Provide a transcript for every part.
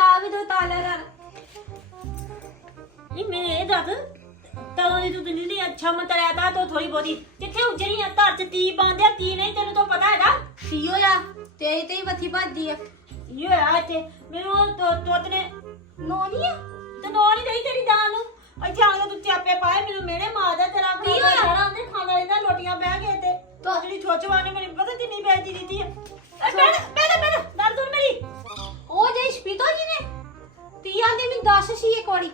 ਆ ਵੀ ਦੋ ਤਾਲਾ ਕਰ ਨਹੀਂ ਮੈਂ ਇਹ ਦੱਸ ਤਦੋਂ ਦੀ ਤੂੰ ਨਹੀਂ ਅੱਛਾ ਮਤਰਿਆ ਤਾਂ ਤੂੰ ਥੋੜੀ ਬਹੁਤੀ। ਕਿੱਥੇ ਉਜਰੀ ਆ ਘਰ ਚ ਤੀ ਬਾਂਧਿਆ ਤੀ ਨਹੀਂ ਤੈਨੂੰ ਤਾਂ ਪਤਾ ਹੈਗਾ? ਕੀ ਹੋਇਆ? ਤੇਰੀ ਤੇ ਹੀ ਬੱਥੀ ਭੱਜਦੀ ਆ। ਇਹ ਹੋਇਆ ਇੱਥੇ? ਮੈਨੂੰ ਤੋ ਤੋਤ ਨੇ ਨੋ ਨਹੀਂ ਆ? ਤੇ ਨੋ ਨਹੀਂ ਤੇਰੀ ਦਾਲ ਨੂੰ? ਇੱਥੇ ਆ ਕੇ ਤੂੰ ਚਾਪੇ ਪਾਏ ਮੈਨੂੰ ਮੇਨੇ ਮਾਰਦਾ ਤੇਰਾ ਕੀ ਹੋਇਆ? ਖਾਣਾ ਉਹਨੇ ਖਾਂਦਾ ਰਹਿੰਦਾ ਲੋਟੀਆਂ ਬਹਿ ਕੇ ਤੇ। ਤੋ ਜਿਹੜੀ ਛੋਚਵਾ ਨੇ ਮੈਨੂੰ ਪਤਾ ਕਿੰਨੀ ਬੈਜੀ ਦਿੱਤੀ ਹੈ ਬੈਠ ਬੈਠ ਬੈਠ ਗੱਲ ਸੁਣ ਮੇਰੀ। ਉਹ ਜੇ ਸ਼ਪੀਤੋ ਜੀ ਨੇ ਤੀਆਂ ਦੀ ਮੈਨੂੰ ਦੱਸ ਸੀ ਇੱਕ ਵਾਰੀ।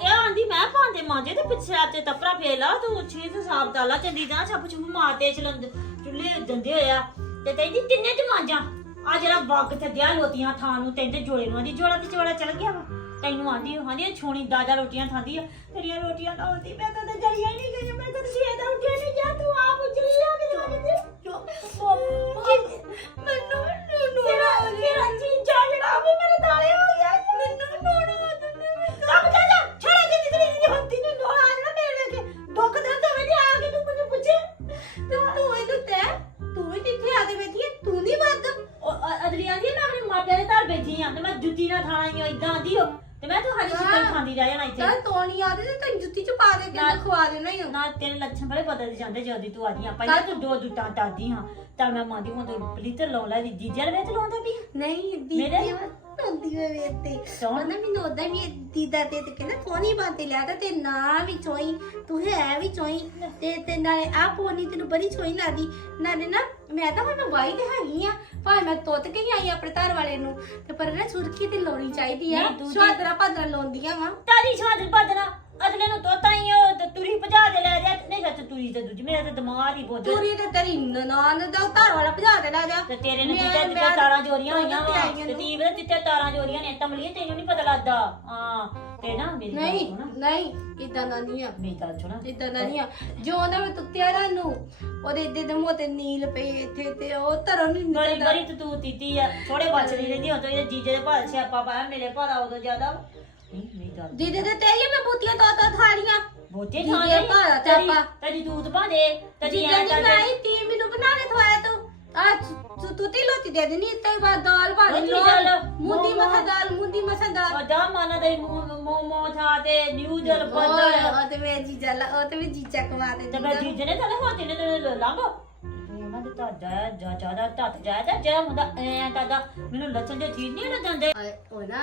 ਇਹ ਆਂਦੀ ਮੈਂ ਭਾਂਦੇ ਮਾਂਜੇ ਤੇ ਪਿੱਛੇ ਤੇ ਤਪਰਾ ਫੇਲਾ ਤੂੰ ਛੇ ਤੇ ਸਾਫ਼ ਤਾਲਾ ਚੰਦੀ ਜਾਂ ਛੱਪ ਛੁਪ ਮਾਰਦੇ ਚਲੰਦ ਚੁੱਲੇ ਦੰਦੇ ਹੋਇਆ ਤੇ ਕਹਿੰਦੀ ਤਿੰਨੇ ਚ ਮਾਂਜਾਂ? ਆ ਜਿਹੜਾ ਵਗ ਤੇ ਦਿਆ ਲੋਤੀਆਂ ਥਾਂ ਨੂੰ ਤੈਨੂੰ ਤੇ ਜੋੜੇ ਨੂੰ ਆਂਦੀ ਜੋੜਾ ਤੇ ਜੋੜਾ ਚਲ ਗਿਆ ਵਾ। ਤੈਨੂੰ ਆਂਦੀ ਆਂਦੀ ਛੋਣੀ ਦਾਦਾ ਰੋਟੀਆਂ ਖਾਂਦੀ ਆ ਤੇਰੀਆਂ ਰੋਟੀਆਂ ਨਾ ਹੁੰਦੀ ਮੈਂ ਤਾਂ ਤੇ ਜਲੀਆਂ ਨਹੀਂ ਗਈ ਮੈਂ ਤਾਂ ਛੇ ਦਾ ਉੱਠਿਆ ਨਹੀਂ ਜਾ ਤੂੰ ਆਪ ਉੱਜਲੀ ਆ ਕੇ ਦਵਾਈ ਦੇ। ਜੋ ਮੈਨੂੰ ਨੂੰ ਤੇਰਾ ਤੇਰਾ ਜੀ ਜਾਗੜਾ ਵੀ ਮੇਰੇ ਦਾਲੇ ਹੋ ਨਾ ਤੇਰੇ ਲੱਛਣ ਬੜੇ ਬਦਲ ਜਾਂਦੇ ਜਦੋਂ ਤੂੰ ਆਦੀ ਆ। ਪਹਿਲਾਂ ਤੂੰ ਦੋ ਦੁੱਟਾਂ ਟਾਦੀ ਹਾਂ ਤਾਂ ਮੈਂ ਮਾਦੀ ਹੁਣ ਤੂੰ ਪਲੀਤਰ ਲਾਉਣ ਲੱਗੀ ਜੀਜੇ ਦੇ ਵਿੱਚ ਲਾਉਂਦਾ ਵੀ ਨਹੀਂ ਮੇਰੇ- ਦੀਦੀ ਹੁੰਦੀ ਵੇ ਵੇਤੇ ਕਿਉਂ? ਉਹਨੇ ਮੈਨੂੰ ਉਦਾਂ ਵੀ ਦੀਦਾ ਤੇ ਤੇ ਕਹਿੰਦਾ ਸੋਹਣੀ ਬਾਤੇ ਲਿਆ ਤਾਂ ਤੇ ਨਾ ਵੀ ਚੋਈ ਤੂੰ ਹੈ ਵੀ ਚੋਈ। ਤੇ ਤੇ ਨਾਲੇ ਆ ਪੋਨੀ ਤੈਨੂੰ ਬੜੀ ਚੋਈ ਲਾਦੀ ਨਾਲੇ ਨਾ ਮੈਂ ਤਾਂ ਹੁਣ ਵਾਈ ਤੇ ਹੈਗੀ ਆ ਭਾਵੇਂ ਮੈਂ ਤੁੱਤ ਕੇ ਹੀ ਆਈ ਆਪਣੇ ਘਰ ਵਾਲੇ ਨੂੰ ਤੇ ਪਰ ਨਾ ਸੁਰਖੀ ਤੇ ਲਾਉਣੀ ਚਾਹੀਦੀ ਆ। ਨਹੀਂ, ਭਾਦਰਾ ਲਾਉਂਦੀਆਂ ਵਾ। ਤਾਰੀ ਛਾਦ ਬਦਨਾ ਅਗਲੇ ਨੂੰ ਤੋਤਾ ਹੀ ਉਹ ਤੇ ਤੁਰੀ ਭਜਾ ਦੇ ਲੈ ਜਾ ਨਹੀਂ ਸੱਚ ਤੁਰੀ ਤੇ ਦੂਜੀ ਮੇਰਾ ਤੇ ਦਿਮਾਗ ਹੀ ਬੋਝ। ਪੂਰੀ ਤੇ ਤੇਰੀ ਨਨਾਣ ਦਾ ਘਰ ਵਾਲਾ ਭਜਾ ਦੇ ਲੈ ਜਾ। ਤੇ ਤੇਰੇ ਨੇ ਮੈਂ- ਜਿੱਤੇ ਜਿੱਤੇ ਮੈਂ- ਤਾਰਾਂ ਜੋਰੀਆਂ ਹੋਈਆਂ ਤੇ ਵਾ। ਤੇ ਨੂੰ। ਤੀਵ ਦੇ ਜਿੱਤੇ ਤਾਰਾਂ ਜੋਰੀਆਂ ਨੇ ਤਮਲੀਏ ਤੈਨੂੰ ਨਹੀਂ ਪਤਾ ਲੱਗਦਾ। ਹਾਂ ਤੇ ਨਾ ਮੇਰੀ ਗੱਲ ਨਹੀਂ ਸੁਣ। ਨਹੀਂ ਇਦਾਂ ਦਾ ਨਹੀਂ ਆ। ਮੇਰੀ ਗੱਲ ਸੁਣ। ਇਦਾਂ ਦਾ ਨਹੀਂ ਆ। ਜੋ ਉਹਨਾਂ ਨੇ ਤੁੱਤਿਆ ਦਾ ਨੂੰ ਉਹਦੇ ਇੱਦੇ ਦੇ ਮੂੰਹ ਤੇ ਨੀਲ ਪਈ ਇੱਥੇ ਤੇ ਉਹ ਧਰਮ ਨਹੀਂ ਬੜੀ ਨਿਕਲਦਾ। ਬੜੀ ਤੂੰ ਤੂੰ ਤੀਤੀ ਆ ਥੋੜੇ ਬਚਦੀ ਰਹਿੰਦੀ ਤਾਂ ਇਹਦੇ ਜੀਜੇ ਦੇ ਭਾਲ ਸਿਆਪਾ ਪਾਇਆ ਮੇਰੇ ਭਾਰਾ ਉਦੋਂ ਜ਼ਿਆਦਾ ਵਾ। ਨਹੀਂ ਮੇਰੀ ਗੱਲ ਦੀਦੀ ਦੇ ਤੇਰੀ ਮੈਂ ਬੂਤੀਆਂ ਤੋਂ ਤੋਂ ਥਾਲੀਆਂ ਬੋਤੇ ਥਾਂ ਦੇ ਭਾਰਾ ਤੇਰੀ ਸਿਆਪਾ। ਤੇਰੀ ਦੂਧ ਪਾ ਦੇ ਤੇਰੀ ਜਿੱਦਾਂ ਐਂ ਦੀ ਮੈਂ ਦੇ। ਆਈ ਤੀ ਮੈਨੂੰ ਬਣਾ ਕੇ ਖਵਾਇਆ ਤੂੰ? ਆ ਤੂੰ ਤੂੰ ਤੀ ਲੋਤੀ ਦੇ ਦੇਣੀ ਤੇ ਬਾਅਦ ਦਾਲ ਦੇ ਲੋਤੀ ਦਾਲ, ਮੁੰਦੀ ਮੋਮੋ। ਮਸਾ ਦਾਲ ਮੁੰਦੀ ਮਸਾ ਦਾਲ। ਵੱਡਾ ਮਨ ਦੇ ਮੋਮੋ ਥਾ ਤੇ ਨਿਊਡਲ ਓਏ, ਪੱਤਰ ਉਹ ਤੇ ਮੈਂ ਜੀਜਾ ਲਾ ਉਹ ਤੇ ਮੈਂ ਜੀਜਾ ਕਵਾ ਦੇ ਤੇ ਮੈਂ ਜੀਜੇ ਨੇ ਤਾਂ ਨੇ ਤੇ ਲੰਘ। ਉਹਨਾਂ ਦੇ ਤਾਂ ਜਾ ਜਾ ਜਾਦਾ ਧੱਤ ਜਾਇਆ ਤਾਂ ਜਿਹੜਾ ਹੁੰਦਾ ਐ ਦਾਦਾ ਮੈਨੂੰ ਲੱਛਣ ਦੇ ਚੀਜ਼ ਨਹੀਂ ਨਾ ਜਾਂਦੇ। ਆਏ, ਉਹ ਨਾ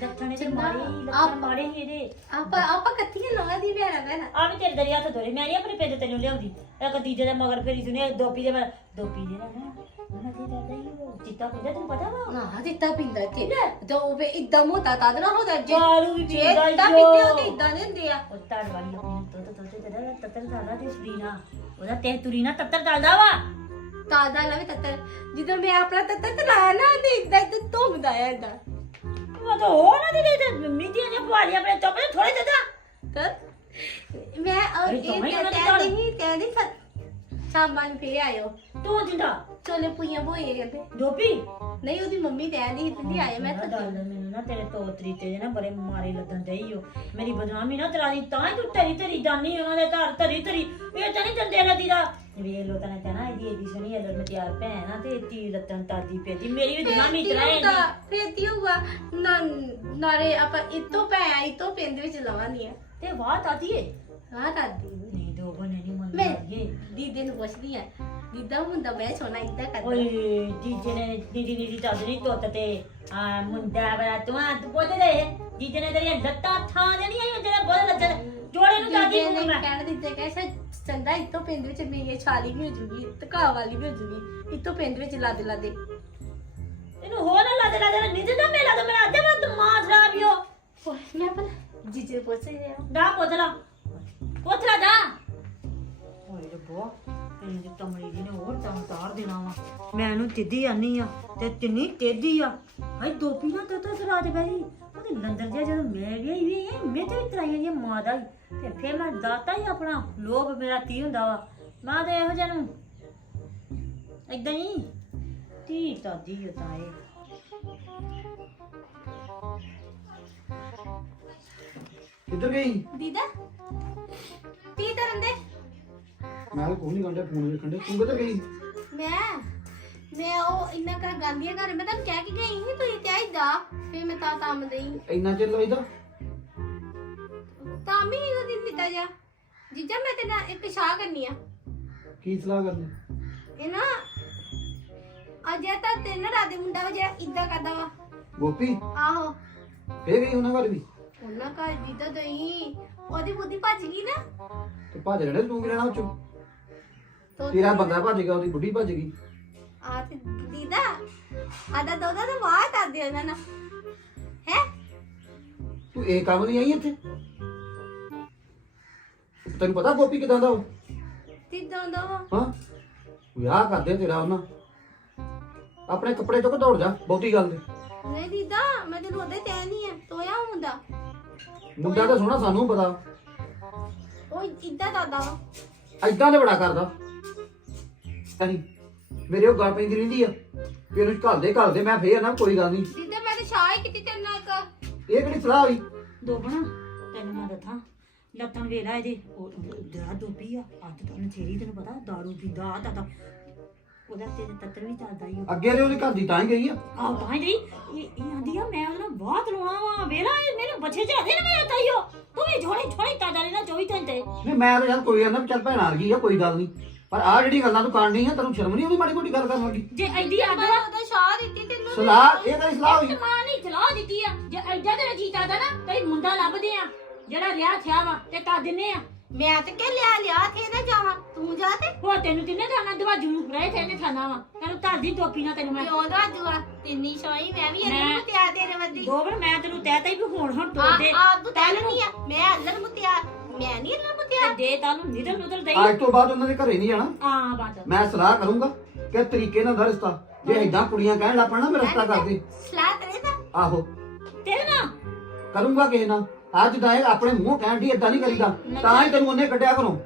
ਸਲੀਤਾ ਹੀ ਉਹ ਬਦਨਾਮੀ ਦੇ ਦੱਖਣੇ ਤੇ ਚੰਗਾ, ਮਾਰੇ ਆਪ- ਲੱਖਾਂ ਮਾਰੇ ਇਹਦੇ। ਆਪਾਂ ਆਪਾਂ ਕੱਤੀਆਂ ਲੋਹਾਂ ਦੀ ਭੈਣਾ ਭੈਣਾ। ਆ ਵੀ ਤੇਰੇ ਦਰਿਆ ਤੋਂ ਦੋਰੇ ਮੈਂ ਨਹੀਂ ਆਪਣੇ ਪਿੰਡ ਤੈਨੂੰ ਲਿਆਉਂਦੀ। ਇੱਕ ਤੀਜੇ ਦੇ ਮਗਰ ਫੇਰੀ ਸੁਣਿਆ ਦੋਪੀ ਦੇ ਮੈਂ ਦੋਪੀ ਦੇ ਨਾ ਉਹਨਾਂ ਦੇ ਦਾਦਾ ਹੀ ਉਹ ਚਿੱਟਾ ਪਿੰਦਾ ਤੈਨੂੰ ਪਤਾ ਵਾ? ਨਾ ਦਿੱਤਾ ਪਿੰਦਾ ਤੇ ਜੋ ਉਹ ਇਦਾਂ ਮੋਟਾ ਤਾਂ ਨਾ ਹੁੰਦਾ ਜੇ ਦਾਰੂ ਵੀ ਜੇ ਪੀਂਦਾ ਇੱਦਾਂ ਈ ਪੀਂਦੇ ਓ। ਉਹ। ਤੇ ਇਦਾਂ ਦੇ ਹੁੰਦੇ ਆ। ਉਹ ਤੜ ਵਾਲੀ ਆਪਣੀ ਤੋਤੇ ਤੋਤੇ ਤੇ ਤੱਤਰ ਦਾਦਾ ਤੇ ਸੁਰੀਨਾ ਉਹਦਾ ਤੇ ਤੁਰੀ ਨਾ ਤੱਤਰ ਚੱਲਦਾ ਵਾ। ਤਾਦਾ ਲਵੇ ਤੱਤਰ। ਜਦੋਂ ਮੈਂ ਆਪਣਾ ਤੱਤਰ ਚਲਾਇਆ ਨਾ ਤੇ ਇਦਾਂ ਇਦਾਂ ਧੁੰਮਦਾ ਆ ਇਦਾਂ ਉਹ ਤਾਂ ਹੋ ਨਾ ਦੇ ਦੇ ਮੀਡੀਆਂ ਨੇ ਪਵਾਲੀ ਆਪਣੇ ਚੋਪੇ ਥੋੜੇ ਦੇ ਕਰ ਮੈਂ ਅਰੇ ਇਹ ਕਹਿੰਦੇ ਕਹਿੰਦੇ ਸ਼ਾਮਾਂ ਨੂੰ ਫੇਰ ਆਇਓ। ਤੂੰ ਜਿੰਦਾ ਚੋਲੇ ਪੁਈਆਂ ਬੋਏ ਕਹਿੰਦੇ ਦੋਪੀ ਨਹੀਂ ਉਹਦੀ ਮੰਮੀ ਕਹਿੰਦੀ ਸੀ ਕਹਿੰਦੀ ਆਏ ਮੈਂ ਨਾ ਤਾਂ ਗੱਲ ਮੈਨੂੰ ਨਾ ਤੇਰੇ ਤੋਂ ਤਰੀਕੇ ਜੇ ਨਾ ਬੜੇ ਮਾਰੇ ਲੱਗਣ ਦੇ ਈ ਓ। ਮੇਰੀ ਬਦਨਾਮੀ ਨਾ ਤੇਰਾ ਦੀ ਤਾਂ ਹੀ ਤੂੰ ਤੇਰੀ ਤੇਰੀ ਜਾਨੀ ਉਹਨਾਂ ਦੇ ਘਰ ਤਰੀ ਤਰੀ। ਇਹ ਤਾਂ ਨਹੀਂ ਦੰਦੇ ਲੱਦੀ ਦਾ ਵੇ ਲੋ ਤਾਂ ਕਹਿਣਾ ਇਹਦੀ ਇਹਦੀ ਸੁਣੀ ਅਲਰ ਮਤਿਆਰ ਭੈਣ ਆ ਤੇ ਤੀ ਲੱਤਨ ਤਾਦੀ ਪੇਦੀ। ਮੇਰੀ ਵੀ ਬਦਨਾਮੀ ਤਰਾ ਹੈ ਨਹੀਂ ਫੇਰ ਤੀ ਹੋਊਗਾ? ਨਾ ਨਾਰੇ ਆਪਾਂ ਇਤੋਂ ਪੈ ਇਤੋਂ ਪਿੰਡ ਵਿੱਚ ਲਵਾਂਦੀਆਂ ਤੇ ਵਾਹ ਤਾਦੀ ਏ ਹਾਂ ਦਾਦੀ ਨਹੀਂ ਦੋ ਨਹੀਂ ਮਨ ਮੈਂ ਦੀਦੀ ਨੂੰ ਪੁੱਛਦੀ ਆ ਦੀਦਾ ਹੁੰਦਾ ਮੈਂ ਸੋਨਾ ਇਦਾਂ ਕਰਦਾ। ਓਏ ਜੀਜੇ ਨੇ ਦੀਦੀ ਦੀਦੀ ਚਾਦਰੀ ਤੋਤ ਤੇ ਆ ਮੁੰਡਾ ਬੜਾ ਤੂੰ ਆ ਤੂੰ ਪੁੱਛ ਦੇ ਜੀਜੇ ਨੇ ਤੇਰੀਆਂ ਲੱਤਾਂ ਥਾਂ ਦੇ ਨਹੀਂ ਆਈਆਂ ਜਿਹੜੇ ਬੋਲ ਲੱਜਣ। ਜੋੜੇ ਨੂੰ ਦਾਦੀ ਦੀਦੀ ਨੂੰ ਨੇ ਮੈਂ। ਕਹਿਣ ਦਿੱਤੇ ਕਿ ਚੰਦਾ ਇਤੋਂ ਪਿੰਡ ਵਿੱਚ ਮੇਰੀ ਛਾਲੀ ਵੀ ਹੋ ਜੂਗੀ ਵਾਲੀ ਵੀ ਹੋ ਜੂਗੀ ਇਤੋਂ ਪਿੰਡ ਵਿੱਚ ਲਾਦੇ ਲਾਦੇ। ਇਹਨੂੰ ਹੋਰ ਨਾ ਨਿੱਜ ਦਾ ਮੇਲਾ ਤਾਂ ਮੇਰਾ ਅੱਧੇ ਮੇਰਾ ਦਿਮਾਗ ਖਰਾਬ ਹੀ ਹੋ। ਪੁੱਛ ਮੈਂ ਜੀਜੇ ਨੂੰ ਪੁੱਛ ਰਿਹਾ। ਦਾ ਪੁੱਛ ਲਾ। ਪੁੱਛ ਲਾ ਜਾ। ਓਏ ਰੱਬਾ ਰੱਬਾ ਤੈਨੂੰ ਤੇ ਕਮਲੀ ਜੀ ਨੇ ਹੋਰ ਤਾਂ ਤਾਰ ਦੇਣਾ ਵਾ। ਮੈਂ ਇਹਨੂੰ ਤਿੱਦੀ ਆਨੀ ਆ ਤੇ ਤਿੰਨੀ ਤੇਦੀ ਆ। ਹਾਏ ਦੋ ਪੀਣਾ ਤਾਂ ਤਾਂ ਰਾਤ ਬੈਰੀ ਉਹਦੇ ਲੰਦਰ ਜਿਹਾ ਜਦੋਂ ਮੈਂ ਗਈ ਵੀ ਇਹ ਮੈਂ ਤੇ ਤਰਾਈਆਂ ਜੀ ਮਾਂ ਦਾ ਹੀ। ਤੇ ਫਿਰ ਮੈਂ ਦਾਤਾ ਹੀ ਆਪਣਾ ਲੋਭ ਮੇਰਾ ਤੀ ਹੁੰਦਾ ਵਾ। ਮੈਂ ਤੇ ਇਹੋ ਜਿਹਾ ਨੂੰ। ਇਦਾਂ ਹੀ। ਤੀ ਤਾਂ ਦੀ ਤਾਂ ਇਹ ਕਿੱਧਰ ਗਈ? ਦੀਦਾ ਤੀ ਤਰਨ ਦੇ। ਮੈਂ ਕੋਈ ਨਹੀਂ ਕੰਡੇ ਫੋਨ ਵੇਖਣ ਦੇ ਤੂੰ ਕਿੱਧਰ ਗਈ? ਮੈਂ ਮੈਂ ਉਹ ਇੰਨਾ ਕਰ ਗਾਂਦੀਆਂ ਘਰ ਮੈਂ ਤੁਹਾਨੂੰ ਕਹਿ ਕੇ ਗਈ ਸੀ ਤੁਸੀਂ ਤੇ ਆਈਦਾ ਫੇ ਮੈਂ ਤਾਂ ਤੰਮ ਦੇਈ ਇੰਨਾ ਚਿਰ ਲਾਈਦਾ ਤਾਂ? ਵੀ ਉਹ ਦਿਨ ਦਿੱਤਾ ਜਾ। ਜੀਜਾ ਮੈਂ ਤੇ ਨਾ ਇੱਕ ਸ਼ਾਹ ਕਰਨੀ ਆ। ਕੀ ਸਲਾਹ ਕਰਨੀ? ਇਹ ਨਾ ਅਜੇ ਤਾਂ ਤਿੰਨ ਰਾਤ ਦੇ ਮੁੰਡਾ ਵਾ ਜਿਹੜਾ ਇਦਾਂ ਕਰਦਾ ਵਾ। ਗੋਪੀ? ਆਹੋ। ਫੇਰ ਗਈ ਉਹਨਾਂ ਘਰ ਵੀ? ਉਹਨਾਂ ਘਰ ਦੀ ਤਾਂ ਦਈ ਉਹਦੀ ਬੁੱਧੀ ਭੱਜ ਗਈ ਨਾ। ਤੇ ਭੱਜ ਲੈਣੇ ਤੂੰ ਕੀ ਲੈਣਾ ਉਹ ਚੋਂ ਤੇਰਾ ਬੰਦਾ ਭੱਜ ਗਿਆ ਉਹਦੀ ਬੁੱਢੀ ਭੱਜ ਗਈ। ਆ ਤੇ ਦੀਦਾ ਆਦਾ ਦੋਦਾ ਤਾਂ ਵਾਹ ਕਰਦੇ ਉਹਨਾਂ ਨਾਲ। ਹੈ? ਤੂੰ ਇਹ ਕੰਮ ਨਹੀਂ ਆਈ ਇੱਥੇ? ਤੈਨੂੰ ਪਤਾ ਗੋਪੀ ਕਿਦਾਂ ਦਾ ਉਹ? ਤਿੱਦੋਂ ਦੋ ਹਾਂ? ਵਿਆਹ ਕਰਦੇ ਤੇਰਾ ਉਹਨਾਂ। ਆਪਣੇ ਕੱਪੜੇ ਤੋਂ ਦੌੜ ਜਾ ਬਹੁਤੀ ਗੱਲ ਨਹੀਂ ਨਹੀਂ ਦੀਦਾ ਮੈਂ ਤੈਨੂੰ ਉਹਦੇ ਤੇ ਨਹੀਂ ਆ ਤੋਇਆ ਹੁੰਦਾ ਮੁੰਡਾ ਤਾਂ ਸੋਹਣਾ ਸਾਨੂੰ ਪਤਾ। ਉਹ ਇਦਾਂ ਦਾਦਾ ਵਾ। ਐਦਾਂ ਦੇ ਬੜਾ ਕਰਦਾ। ਨਹੀਂ ਮੇਰੇ ਉਹ ਗੱਲ ਪੈਂਦੀ ਰਹਿੰਦੀ ਆ ਫਿਰ ਉਹਨੂੰ ਘੱਲਦੇ ਘੱਲਦੇ ਮੈਂ ਫੇਰ ਨਾ ਕੋਈ ਗੱਲ ਨਹੀਂ ਦੀਦਾ ਮੈਂ ਤੇ ਸ਼ਾਹ ਹੀ ਕੀਤੀ ਤੇਰੇ ਨਾਲ ਇੱਕ। ਇਹ ਕਿਹੜੀ ਸਲਾਹ ਹੋਈ? ਦੋਬਣਾ ਤੈਨੂੰ ਮੈਂ ਦੱਸਾਂ ਲੱਤਾਂ ਵੇਲਾ ਇਹਦੇ ਉਹ ਦਰਾ ਦੋਪੀ ਆ ਅੱਜ ਤਾਂ ਨਥੇਰੀ ਤੈਨੂੰ ਪਤਾ ਦਾਰੂ ਪੀਂਦਾ ਆ ਤਾਂ ਤਾਂ। ਉਹਦਾ ਤੇਰੇ ਤੱਤਰ ਵੀ ਚੱਲਦਾ ਹੀ ਅੱਗੇ ਤੇ ਉਹਦੀ ਘਰ ਦੀ ਤਾਂ ਹੀ ਗਈ ਆ। ਆ ਤਾਂ ਹੀ ਇਹ ਇਹ ਆਂਦੀ ਆ ਮੈਂ ਉਹਦੇ ਨਾਲ ਬਹੁਤ ਲਾਉਣਾ ਵਾ ਵੇਲਾ ਇਹ ਮੇਰੇ ਬੱਚੇ ਜਾਂਦੇ ਨੇ ਮੇਰੇ ਤਾਈਓ ਤੂੰ ਵੀ ਝੋਲੀ ਝੋਲੀ ਤਾਜਾ ਲੈਣਾ 24 ਘੰਟੇ। ਨਹੀਂ ਮੈਂ ਤਾਂ ਯਾਰ ਕੋਈ ਗੱਲ ਨਾ ਚੱਲ ਭੈਣ ਆ ਗਈ ਆ ਕੋਈ ਗੱਲ ਨਹੀਂ ਪਰ ਆਹ ਜਿਹੜੀ ਗੱਲਾਂ ਤੂੰ ਕਰਨੀ ਆ ਤੈਨੂੰ ਸ਼ਰਮ ਨਹੀਂ ਆਉਂਦੀ ਮਾੜੀ ਮੋਟੀ ਗੱਲ ਕਰਨ ਲੱਗੀ ਜੇ ਐਡੀ ਅੱਗ ਵਾ ਉਹਦਾ ਸ਼ਾਹ ਦਿੱਤੀ ਤੈਨੂੰ ਸਲਾਹ ਇਹ ਤਾਂ ਸਲਾਹ ਹੋਈ। ਮਾਂ ਨੇ ਚਲਾ ਦਿੱਤੀ ਆ। ਜੇ ਐਡਾ ਤੇਰਾ ਜੀ ਚਾਹਦਾ ਨਾ ਕਈ ਮੁੰਡਾ ਲੱਭਦੇ ਆ। ਜਿਹੜਾ ਰਿਆ ਥਿਆ ਵਾ ਤੇ ਕਰ ਦਿੰਨੇ ਆ। ਮੈਂ ਤੇ ਕਹਿ ਲਿਆ ਲਿਆ ਤੇ ਨਾ ਜਾਵਾਂ। ਤੂੰ ਜਾ ਤੇ। ਹੋਰ ਤੈਨੂੰ ਤਿੰਨੇ ਜਾਣਾ? ਦਵਾਜੂ ਨੂੰ ਰਹਿ ਤੇ ਨੇ ਖਾਣਾ ਵਾ। ਤੈਨੂੰ ਧਰਦੀ ਟੋਪੀ ਨਾਲ ਤੈਨੂੰ ਮੈਂ ਕਿਉਂ ਦਾ ਜੂਆ ਤਿੰਨੀ ਸ਼ੋਈ ਮੈਂ ਵੀ ਅੰਦਰ ਮੈਂ- ਮੁਤਿਆ ਤੇਰੇ ਵੱਦੀ ਦੋਬਰ ਮੈਂ ਤੈਨੂੰ ਤੈ ਤਾ ਹੀ ਵੀ ਹੁਣ ਹੁਣ ਤੋੜ ਆ ਦੇ। ਆ ਤੂੰ ਤੈਨੂੰ ਨਹੀਂ ਆ। ਮੈਂ ਅੰਦਰ ਮੁਤਿਆ। ਮੈਂ ਨਹੀਂ ਅੰਦਰ ਮੁਤਿਆ ਤੇ ਦੇ ਤਾਨੂੰ ਨਿਦਲ ਨੁਦਲ ਦੇਈ। ਅੱਜ ਤੋਂ ਬਾਅਦ ਉਹਨਾਂ ਦੇ ਘਰੇ ਨਹੀਂ ਜਾਣਾ। ਆ ਬਾਤ ਮੈਂ ਸਲਾਹ ਕਰੂੰਗਾ ਕਿ ਤਰੀਕੇ ਨਾਲ ਦਾ ਰਿਸ਼ਤਾ। ਜੇ ਏਦਾਂ ਕੁੜੀਆਂ ਕਹਿਣ ਲੱਗ ਪੈਣਾ ਮੈਂ ਰਿਸ਼ਤਾ ਕਰ ਦੇ ਸਲਾਹ ਤੇਰੇ ਦਾ ਆਹੋ। ਤੇਰੇ ਨਾ ਕਰੂੰਗਾ ਕਿਸੇ ਨਾਲ। ਅੱਜ ਦਾ ਇਹ ਆਪਣੇ ਮੂੰਹ ਕਹਿਣ ਦੀ ਏਦਾਂ ਨਹੀਂ ਕਰੀਦਾ। ਤਾਂ ਹੀ ਤੈਨੂੰ ਉਹਨੇ ਕੱਢਿਆ ਘਰੋਂ।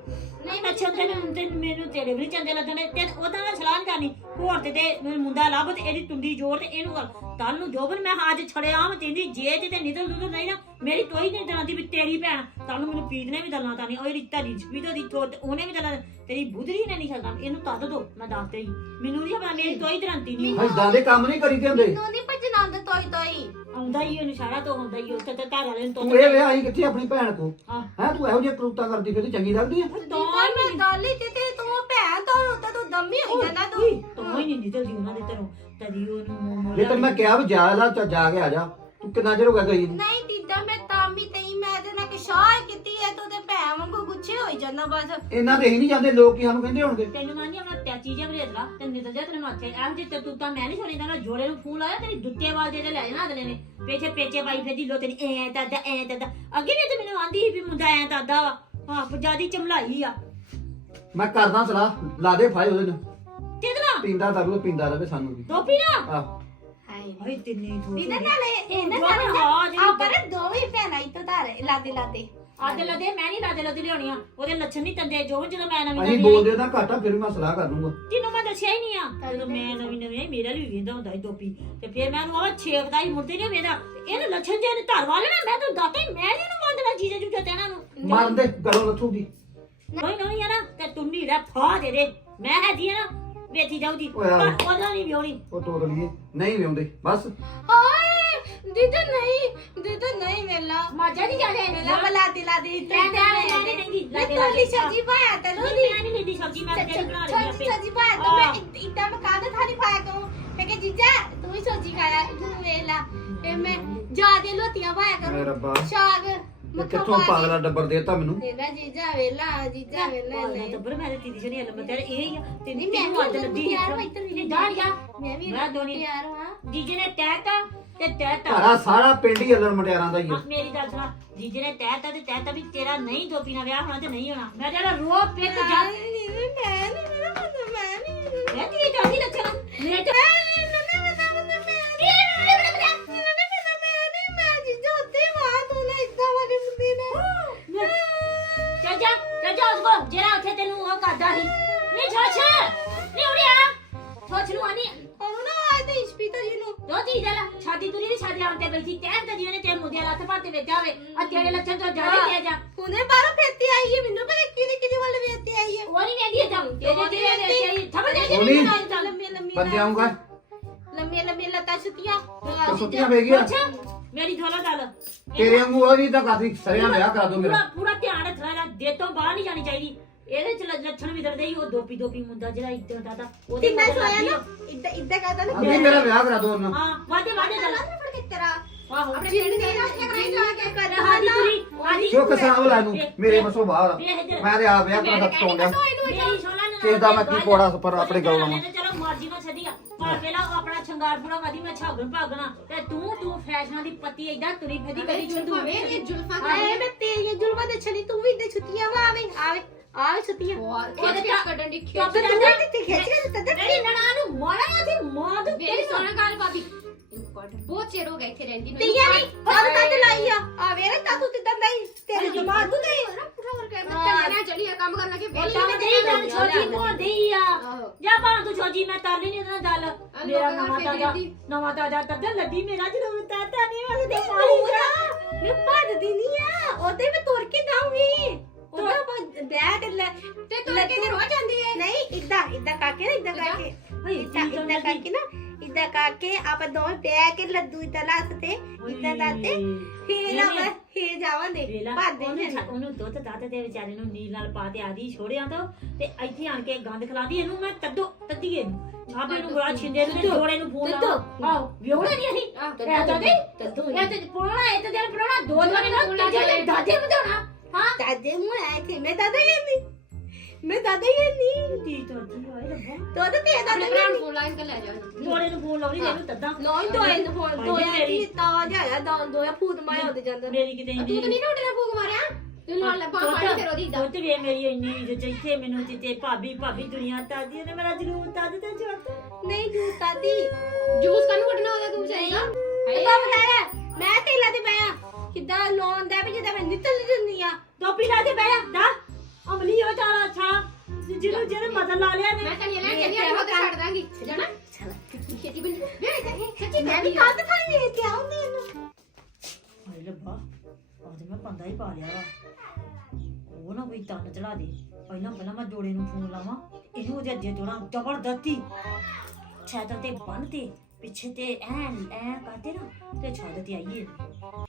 ਨਹੀਂ ਮੈਂ ਚੰਦੇ ਨੂੰ ਤੇ ਮੈਨੂੰ ਤੇਰੇ ਵੀ ਨੀ ਚੰਦੇ ਲੱਗਣੇ। ਤੇ ਉਹਦਾ ਨਾਲ ਸਲਾਹ ਨੀ ਕਰਨੀ। ਹੋਰ ਤੇ ਤੇ ਮੈਨੂੰ ਮੁੰਡਾ ਲੱਭ ਤੇ ਇਹਦੀ ਟੁੰਡੀ ਜੋੜ ਤੇ ਇਹਨੂੰ ਕਰ ਕੱਲ ਨੂੰ ਜੋਬਨ ਮੈਂ ਅੱਜ ਛੜਿਆ ਆਮ ਤੇਂਦੀ ਜੇ ਤੇ ਨਿਦਲ ਨੁਦਲ ਨਹੀਂ ਨਾ ਮੇਰੀ ਤੋਈ ਨਹੀਂ ਦਲਾਂ ਦੀ ਵੀ ਤੇਰੀ ਭੈਣ। ਕੱਲ ਨੂੰ ਮੈਨੂੰ ਪੀਤ ਨੇ ਵੀ ਦਲਾਂ ਤਾਂ ਨਹੀਂ ਉਹ ਜਿਹੜੀ ਧਰੀ ਵੀ ਦੀ ਥੋਤ ਉਹਨੇ ਵੀ ਦਲਾਂ ਤੇਰੀ ਬੁਧਰੀ ਨੇ ਨਹੀਂ ਛੱਡਣਾ ਇਹਨੂੰ ਤੱਦ ਦੋ ਮੈਂ ਦੱਸ ਤੇਰੀ। ਮੈਨੂੰ ਨਹੀਂ ਪਤਾ ਮੇਰੀ ਤੋਈ ਦਰੰਤੀ ਨਹੀਂ ਏਦਾਂ ਦੇ ਕੰਮ ਨਹੀਂ ਕਰੀਦੇ ਹੁੰਦੇ। ਤੂੰ ਨਹੀਂ ਭੱਜਣਾ ਆਉਂਦਾ ਤੋਈ ਤੋਈ ਆਉਂਦਾ ਹੀ ਉਹਨੂੰ ਸਾਰਾ ਤੋਂ ਆਉਂਦਾ ਹੀ ਉਹ ਤੇ ਤੇ ਘਰ ਵਾਲੇ ਨੂੰ ਤੂੰ ਤੋਂ ਇਹ ਵਿਆਹ ਹੀ ਕਿੱਥੇ ਆਪਣੀ ਭੈਣ ਕੋ ਹਾਂ। ਹੈ ਤੂੰ ਇਹੋ ਜਿਹੀ ਕਰੂਤਾ ਕਰਦੀ ਫਿਰ ਚੰਗੀ ਲੱਗਦੀ ਮੈਂ ਗੱਲ ਹੀ ਤੇ ਤੇ ਤੂੰ ਭੈਣ ਤੋਂ ਉੱਤੇ ਤੂੰ ਦਮੀ ਹੋਈ ਜਾਂਦਾ ਤੂੰ। ਤੋਂ ਹੀ ਨਹੀਂ ਨਿਕਲਦੀ ਉਹਨਾਂ ਦੇ ਘਰੋਂ। ਤਦੀ ਉਹਨੂੰ ਮੋਮੋ ਜੇ ਤੈਨੂੰ ਮੈਂ ਕਿਹਾ ਵੀ ਜਾ ਲੈ ਚੱਲ ਜਾ ਕੇ ਆ ਜਾ। ਤੂੰ ਕਿੰਨਾ ਚਿਰ ਹੋ ਗਿਆ ਗਈ ਨੂੰ? ਨਹੀਂ ਜਾਂਦਾ ਬਸ। ਇਹਨਾਂ ਦੇ ਹੀ ਨਹੀਂ ਜਾਂਦੇ ਲੋਕ ਕੀ ਸਾਨੂੰ ਕਹਿੰਦੇ ਹੋਣਗੇ। ਤੈਨੂੰ ਮਾਨੀ ਆਪਣਾ ਪਿਆਚੀ ਜਿਹਾ ਬਰੇਤ ਲਾ ਤੇ ਨਿਕਲ ਜਾ ਤੈਨੂੰ ਆਖਿਆ। ਇਹੋ ਜਿਹੇ ਤੇ ਤੂੰ ਤਾਂ ਮੈਂ ਨਹੀਂ ਸੁਣੀਦਾ ਮੈਂ ਜੋੜੇ ਨੂੰ ਫੋਨ ਲਾਇਆ ਤੇਰੀ ਦੁੱਤੇ ਵਾਲ ਦੇ ਤੇ ਲੈ ਜਾਣਾ ਅਗਲੇ ਨੇ। ਪੇਛੇ ਪੇਚੇ ਪਾਈ ਫਿਰਦੀ ਲੋ ਤੇਰੀ ਐ ਦਾਦਾ ਐ ਦਾਦਾ। ਅੱਗੇ ਵੀ ਤੇ ਮੈਨੂੰ ਆਂਦੀ ਸੀ ਵੀ ਮੁੰਡਾ ਐ ਦਾਦਾ ਵਾ। ਹਾਂ ਪੰਜਾਦੀ ਚਮਲਾਈ ਆ। ਮੈਂ ਕਰਦਾ ਸਲਾਹ ਲਾ ਦੇ ਫਾਇ ਉਹਦੇ ਨੂੰ। ਕਿਦਨਾ ਪੀਂਦਾ ਦਾਰੂ ਪੀਂਦਾ ਰਵੇ ਸਾਨੂੰ ਵੀ। ਟੋਪੀ ਨਾ ਆਹ। ਹਾਏ। ਹਾਏ ਤਿੰਨੇ ਥੋੜੀ ਦੀਦਾ ਨਾਲੇ ਇਹਨਾਂ ਨਾਲ ਜਿਹੜੀ ਆਪਾਂ ਨੇ ਦੋਵੇਂ ਭੈਣਾਂ ਹੀ ਤੋਂ ਧਾਰੇ ਲਾਦੇ ਲਾਦੇ। ਲਦੇ ਮੈਂ ਨਹੀਂ ਲਾਦੇ ਲਦੇ ਲਿਆਉਣੀਆਂ। ਉਹਦੇ ਲੱਛਣ ਨਹੀਂ ਤੰਦੇ ਜੋ ਜਦੋਂ ਮੈਂ ਨਵੀਂ ਅਸੀਂ ਨਵੀਂ ਆਈ ਬੋਲਦੇ ਤਾਂ ਘੱਟ ਆ ਫਿਰ ਵੀ ਮੈਂ ਸਲਾਹ ਕਰ ਲੂੰਗਾ। ਤੈਨੂੰ ਮੈਂ ਦੱਸਿਆ ਹੀ ਨਹੀਂ ਆ। ਜਦੋਂ ਮੈਂ ਨਵੀਂ ਨਵੀਂ ਆਈ ਮੇਰਾ ਵੀ ਵੇਂਦਾ ਹੁੰਦਾ ਸੀ ਟੋਪੀ ਤੇ ਫਿਰ ਮੈਂ ਉਹਨੂੰ ਆਵਾ ਛੇਕ ਦਾ ਹੀ ਮੁਰਦੇ ਨਹੀਂ ਵੇਂਦਾ ਇਹਨੂੰ ਲੱਛਣ ਜੇ ਨੇ ਧਰ ਵਾਲੇ ਨਾ ਮੈਂ ਤਾਂ ਦਾਤਾ ਹੀ ਮੈਂ ਨਹੀਂ ਨੂੰ ਮੰਨਦਾ ਜੀਜਾ ਜੂਜਾ ਤੇ ਇਹਨਾਂ ਨੂੰ। ਮਾਰਨ ਦੇ ਗਲੋਂ ਨਹੀਂ ਨਾ ਤੇ ਟੁੰਡੀ ਦਾ ਫਾ ਦੇ ਦੇ। ਮੈਂ ਹੈਗੀ ਆ ਨਾ ਵੇਚੀ ਜਾਊਗੀ। ਪਰ ਉਹਦਾ ਨਹੀਂ ਵਿਉਣੀ ਉਹ ਤੋੜ ਲਈਏ। ਨਹੀਂ ਵਿਉਂਦੇ ਬਸ। ਦੀਦਾ ਨਹੀਂ ਦੀਦਾ ਨਹੀਂ ਵੇਲਾ ਮਾਜਾ ਨਹੀਂ ਜਾਦੇ ਵੇਲਾ ਬਲਾਦੀ ਲਾਦੀ ਲੈ ਲੈ ਲੈ ਲੈ ਨਹੀਂ ਮੈਂ ਤੋਲੀ ਸਬਜੀ ਪਾਇਆ ਤੈਨੂੰ ਮੈਂ ਨਹੀਂ ਲੈਂਦੀ ਸਬਜ਼ੀ ਮੈਂ ਤੇਰੀ ਬਣਾ ਲਈ ਸਬਜੀ ਆਪੇ। ਸਬਜੀ ਪਾਇਆ ਤੂੰ ਮੈਂ ਇੱਦਾਂ ਮੈਂ ਕਾਹਦੇ ਥਾਲੀ ਪਾਇਆ ਤੂੰ। ਮੈਂ ਕਿ ਜੀਜਾ ਤੂੰ ਵੀ ਸਬਜੀ ਖਾਇਆ ਤੂੰ ਵੇਲਾ ਇਹ ਮੈਂ ਜਾਦੇ ਲੋਤੀਆਂ ਪਾਇਆ ਮੇਰੇ ਕਰੂੰ ਰੱਬਾ। ਸਾਗ ਇਹ ਮੱਖਾ ਕਿੱਥੋਂ ਪਾ ਪਾਗਲਾ ਡੱਬਰ ਦੇਤਾ ਮੈਨੂੰ? ਦੇਦਾ ਜੀਜਾ ਵੇਲਾ ਜੀਜਾ ਵੇਲਾ ਨਾ ਨਹੀਂ। ਤੱਬਰ ਮੈਂ ਤੇ ਤੀਦੀ ਜਣੀ ਅਲਮ ਤੇਰੇ ਇਹ ਹੀ ਆ। ਤੇ ਨਹੀਂ ਮੈਂ ਤੈਨੂੰ ਅੱਜ ਵੀ ਲੱਦੀ ਤਿਆਰ ਹਾਂ ਇੱਧਰ ਵੀ ਨਹੀਂ ਦਾੜੀਆ ਮੈਂ ਵੀ ਮੈਂ ਦੋਨੀ ਤਿਆਰ ਹਾਂ। ਜੀਜੇ ਨੇ ਤੈਤਾ ਤੇ ਘਰਾ ਸਾਰਾ ਪਿੰਡ ਹੀ ਅਲਣ ਮਟਿਆਰਾਂ ਦਾ ਹੀ ਆ। ਮੇਰੀ ਗੱਲ ਸੁਣਾ ਜੀਜੇ ਨੇ ਤੈਤਾ ਤੇ ਤੈਤਾ ਵੀ ਤੇਰਾ ਨਹੀਂ ਦੋਪੀ ਨਾਲ ਵਿਆਹ ਹੋਣਾ ਤੇ ਨਹੀਂ ਹੋਣਾ। ਮੈਂ ਜਿਹੜਾ ਰੋ ਪਿੱਤ ਜਾ ਮੈਂ ਨਹੀਂ ਮੇਰਾ ਪਤਾ ਮੈਂ ਨਹੀਂ। ਮੈਂ ਕੀ ਚਾਹਦੀ ਲੱਛਣ ਮੈਂ ਤੇ ਚੱਲ ਜਾ ਚੱਲ ਜਾ ਉਸ ਕੋਲ ਜਿਹੜਾ ਉੱਥੇ ਤੈਨੂੰ ਉਹ ਕਰਦਾ ਸੀ। ਨਹੀਂ ਛੋਛ! ਨਹੀਂ ਉੜਿਆ ਛੋਛ ਨੂੰ ਆਨੀ ਦੋ ਤੀ ਦਲਾ ਛਾਦੀ ਤੁਰੀ ਦੀ ਛਾਦੀ ਆਉਂਦੇ ਬੈਠੀ ਟਹਿਰ ਤੇ ਜਿਹਨੇ ਤੇ ਮੁੰਡਿਆ ਲੱਤ ਭਰ ਤੇ ਵੇਚਾ ਹੋਵੇ। ਆ ਤੇਰੇ ਲੱਛਣ ਤੋਂ ਜ਼ਿਆਦਾ ਤੇ ਜਾ ਉਹ ਨਹੀਂ ਵੇਂਦੀ ਜਾ ਤੇਰੇ ਤੇਰੇ ਦੇ ਤੇਰੀ ਥੱਪੜ ਦੇ ਉਹ ਨਹੀਂ। ਦੇ ਬੰਦੇ ਆਉਂਗਾ ਲੰਮੀਆਂ ਲੰਮੀਆਂ ਲੱਤਾਂ ਛੁੱਤੀਆਂ ਤਾਂ ਸੁੱਤੀਆਂ ਪੈ ਗਿਆ ਅੱਛਾ ਮੇਰੀ ਥੋੜਾ ਗੱਲ। ਤੇਰੇ ਵਾਂਗੂ ਉਹ ਨਹੀਂ ਤਾਂ ਕਰਦੀ ਸਰਿਆਂ ਵਿਆਹ ਕਰਾ ਦੋ ਮੇਰਾ। ਪੂਰਾ ਪੂਰਾ ਧਿਆਨ ਰੱਖਣਾ ਦੇ ਤੋਂ ਬਾਹਰ ਨਹੀਂ ਜਾਣੀ ਚਾਹੀਦੀ। ਇਹਦੇ ਚ ਲ- ਲੱਛਣ ਵਿਦੜਦੇ ਹੀ ਉਹ ਦੋਪੀ ਦੋਪੀ ਮੁੰਡਾ ਜਿਹੜਾ ਇਦਾਂ ਦਾ ਦਾ ਉਹਦੇ ਮਗਰ ਸੋਇਆ ਨਾ। ਇੱਦਾਂ ਇੱਦਾਂ ਕਰਦਾ ਨਾ ਨਹੀਂ ਮੇਰਾ ਵਿਆਹ ਕਰਾ ਦੋ ਉਹਨਾਂ। ਹਾਂ ਵਾਦੇ ਵਾਦੇ ਚੱਲ। ਫੜ ਕੇ ਤੇਰਾ? ਆਹੋ। ਆਪਣੇ ਪਿੰਡ ਦੇ ਨਾ ਇੱਥੇ ਕਰਾਈ ਜਾ ਕੇ। ਕਰ ਹਾਦੀ ਤੁਰੀ ਹਾਦੀ ਚੁੱਕ ਸਾਂਭਲਾ ਨੂੰ ਮੇਰੇ ਮਸੋਂ ਬਾਹਰ ਮੈਂ ਤੇ ਆ ਵਿਆਹ ਕਰਾ ਦਾ ਤੋਂਡਿਆ ਮੇਰੀ ਸੋਹਣਾ ਨਾ ਕਿਸੇ ਦਾ ਮੈਂ ਕੀ ਕੋੜਾ ਪਰ ਆਪਣੇ ਗਲ ਲਾਵਾਂ। ਚਲੋ ਮਰਜ਼ੀ ਨਾਲ ਛੱਡੀ ਆ। ਪਰ ਪਹਿਲਾਂ ਉਹ ਆਪਣਾ ਸ਼ਿੰਗਾਰ ਪੂਰਾ ਵਾਦੀ ਮੈਂ ਛਾਗਣ ਭਾਗਣਾ ਤੇ ਤੂੰ ਤੂੰ ਫੈਸ਼ਨਾਂ ਦੀ ਪੱਤੀ ਏਦਾਂ ਤੁਰੀ ਫਿਰਦੀ ਕਦੀ ਚੰਦੂ ਆਏ ਮੈਂ ਤੇਰੀਆਂ ਜੁਲਮਾਂ ਦੇ ਛਲੀ ਤੂੰ ਵੀ ਇੱਥੇ ਛੁੱਟੀਆਂ ਵਾ ਆਵੇ ਆਵੇ। ਆਵੇ ਛੁੱਟੀਆਂ ਉਹਦੇ ਤਾਂ ਕੱਢਣ ਦੀ ਚੁੱਪ ਤੇ ਕਰ ਤੂੰ ਜਾ ਕਿੱਥੇ ਖਿੱਚ ਕੇ ਤੱਕ ਮੇਰੀ ਨਣਾ ਨੂੰ ਮਾਰਾ ਤੇ ਮਾਦ ਮੇਰੀ ਸੋਹਣਾ ਗੱਲ ਭਾਬੀ। ਬਹੁਤ ਚਿਰ ਹੋ ਗਿਆ ਇੱਥੇ ਰਹਿੰਦੀ ਨੂੰ। ਤੀਆਂ ਨਹੀਂ ਕਦ ਕਦ ਲਾਈ ਆ। ਆ ਵੇਰੇ ਤਾਂ ਤੂੰ ਕਿਦਾਂ ਨਹੀਂ ਤੇਰੇ ਦਿਮਾਗ ਨੂੰ ਪੁੱਠਾ ਹੋਰ ਕਹਿ ਮੈਂ ਤੇ ਚਲੀ ਆ ਕੰਮ ਕਰਨ ਲੱਗੇ ਵੇਲੀ ਤਾਂ ਦੇਈ ਜਾਨ ਛੋਟੀ ਕੋਣ ਦੇਈ ਆ। ਆਹੋ। ਜਾ ਬਾਂ ਤੂੰ ਛੋਜੀ ਮੈਂ ਤਾਲੀ ਨਹੀਂ ਉਹਦਾ ਦਲ ਮੇਰਾ ਨਵਾਂ ਨਾਲ ਤਾਜਾ ਫੇਰੀ ਦੀ। ਨਵਾਂ ਤਾਜਾ ਤੱਕ ਲੱਦੀ ਮੇਰਾ ਜਦੋਂ ਤਾਤਾ ਨਹੀਂ ਮੈਂ ਤੇ ਪਾਣੀ ਜਾ ਮੈਂ ਭੱਜਦੀ ਨਹੀਂ ਆ ਉਹਦੇ ਮੈਂ ਤੁਰ ਕੇ ਜਾਊਂਗੀ ਉਹਦਾ ਬੈਗ ਲੈ ਤੇ ਤੂੰ ਕਿਤੇ ਰੋ ਜਾਂਦੀ ਏ? ਨਹੀਂ ਇਦਾਂ ਇਦਾਂ ਕਰਕੇ ਨਾ ਇਦਾਂ ਕਰਕੇ। ਇਦਾਂ ਇਦਾਂ ਕਰਕੇ ਨਾ ਇਦਾਂ ਕਰਕੇ ਆਪਾਂ ਦੋਵੇਂ ਬੈ ਕੇ ਲੱਦੂ ਇਦਾਂ ਲੱਤ ਤੇ ਇਦਾਂ ਦਾਤੇ ਫੇਰ ਆਪਾਂ ਫੇਰ ਜਾਵਾਂਗੇ ਵੇਲਾ ਭੱਜਦੇ ਉਹਨੂੰ ਛ- ਉਹਨੂੰ ਦੁੱਧ ਦੱਧ ਦੇ ਵਿਚਾਰੇ ਨੂੰ ਨੀਲ ਨਾਲ ਪਾ ਤੇ ਆਦੀ ਛੋੜਿਆਂ ਤੋਂ ਤੇ ਇੱਥੇ ਆਣ ਕੇ ਗੰਦ ਖਲਾਦੀ ਇਹਨੂੰ ਮੈਂ ਤੱਦੋ ਤੱਦੀਏ ਨੂੰ ਛਾਪੇ ਨੂੰ ਬੜਾ ਛਿੰਦੇ ਨੂੰ ਤੇ ਜੋੜੇ ਨੂੰ ਫੋਨ ਤੱਦੋ। ਆਓ ਵਿਹੋੜਾ ਨਹੀਂ ਅਸੀਂ। ਦੇ ਤਦੋਂ ਇਹ ਤੇ ਪੁਰਾਣਾ ਇਹ ਤੇ ਦਿਨ ਪੁਰਾਣਾ ਦੋ ਦਿਨ ਨਾ ਤੀਜੇ ਦਿਨ ਦਾਦੇ ਵਧਾਉਣਾ। ਨੂੰ ਆਇਆ ਕਿ ਮੈਂ ਦਾਦਾ ਹੀ ਨਹੀਂ ਮੈਂ ਦਾਦਾ ਹੀ ਨਹੀਂ ਤੀ ਤੋਂ ਦੀ ਹੋਏ ਲੱਭਾ ਤੋ ਤੇ ਦਾਦਾ ਨਹੀਂ ਫੋਨ ਲਾਈਨ ਕਰ ਲੈ ਜਾ। ਜੋੜੇ ਨੂੰ ਫੋਨ ਲਾਉਣੀ ਇਹਨੂੰ ਤੱਦਾਂ ਨੋਈ ਦੋਏ ਨੂੰ ਫੋਨ ਭਾਈ ਦੋਇਆ ਮੇਰੀ- ਕੀ ਤਾਂ ਜਾਇਆ ਦਾਂ ਦੋਇਆ ਫੂਟ ਮਾਇਆ ਉਹਦੇ ਜਾਂਦਾ। ਮੇਰੀ ਕਿਤੇ ਤੂੰ ਤਾਂ ਨਹੀਂ ਨਾ ਉੱਡਣਾ ਫੂਕ ਮਾਰਿਆ? ਤੂੰ ਨਾਲ ਲੱਭਾ ਫਾੜੀ ਤੇ ਰੋਦੀ ਦਾ। ਦੁੱਧ ਵੇ ਮੇਰੀ ਇੰਨੀ ਇੱਜ਼ਤ ਇੱਥੇ ਮੈਨੂੰ ਤੇ ਤੇ ਭਾਬੀ ਭਾਬੀ ਦੁਨੀਆ ਤਾਦੀ ਨੇ ਮੇਰਾ ਜਲੂਨ ਤਾਦੀ ਤੇ ਜੱਟ ਨਹੀਂ ਜੂ ਦਾਦੀ ਜੂਸ ਕਾਨੂੰ ਕੱਢਣਾ ਉਹਦਾ ਤੂੰ ਚਾਹੀਦਾ? ਅੱਬਾ ਬਤਾਇਆ ਮੈਂ ਤੇਲਾ ਤੇ ਪਿਆ। ਕਿੱਦਾਂ ਲੋਨ ਦਾ ਵੀ ਜਿੱਦਾਂ ਮੈਂ ਨਿਕਲ ਜੰਨੀ ਆ। ਟੋਪੀ ਲਾ ਕੇ ਬਹਿ ਜਾ ਦਾ ਅਮਲੀ ਹੋ ਚਾਲਾ ਅੱਛਾ। ਜਿਹਨੂੰ ਜਿਹਨੇ ਮਦਦ ਲਾ ਲਿਆ ਨੇ ਮੈਂ ਤਾਂ ਲੈ ਚੱਲੀ ਆ ਉਹ ਛੱਡ ਦਾਂਗੀ। ਜਾਣਾ? ਛੇਤੀ ਬਣ ਵੇ ਸੱਚੀ ਮੈਂ ਵੀ ਕੱਲ ਤੱਕ ਨਹੀਂ ਕੇ ਆਉਂਦੀ ਇਹਨੂੰ ਹਾਏ ਰੱਬਾ ਅੱਜ ਮੈਂ ਪੰਦਾ ਹੀ ਪਾ ਲਿਆ ਵਾ। ਉਹ ਨਾ ਕੋਈ ਤੰਨ ਚੜਾ ਦੇ। ਪਹਿਲਾਂ ਪਹਿਲਾਂ ਮੈਂ ਜੋੜੇ ਨੂੰ ਫੋਨ ਲਾਵਾਂ ਇਹਨੂੰ ਉਹਦੇ ਅੱਗੇ ਜੋੜਾ ਜ਼ਬਰਦਸਤੀ। ਛੱਤ ਤੇ ਬੰਨ ਤੇ ਪਿੱਛੇ ਤੇ ਐ ਐ ਕਰਦੇ ਨਾ ਤੇ ਛੱਤ ਤੇ ਆਈਏ।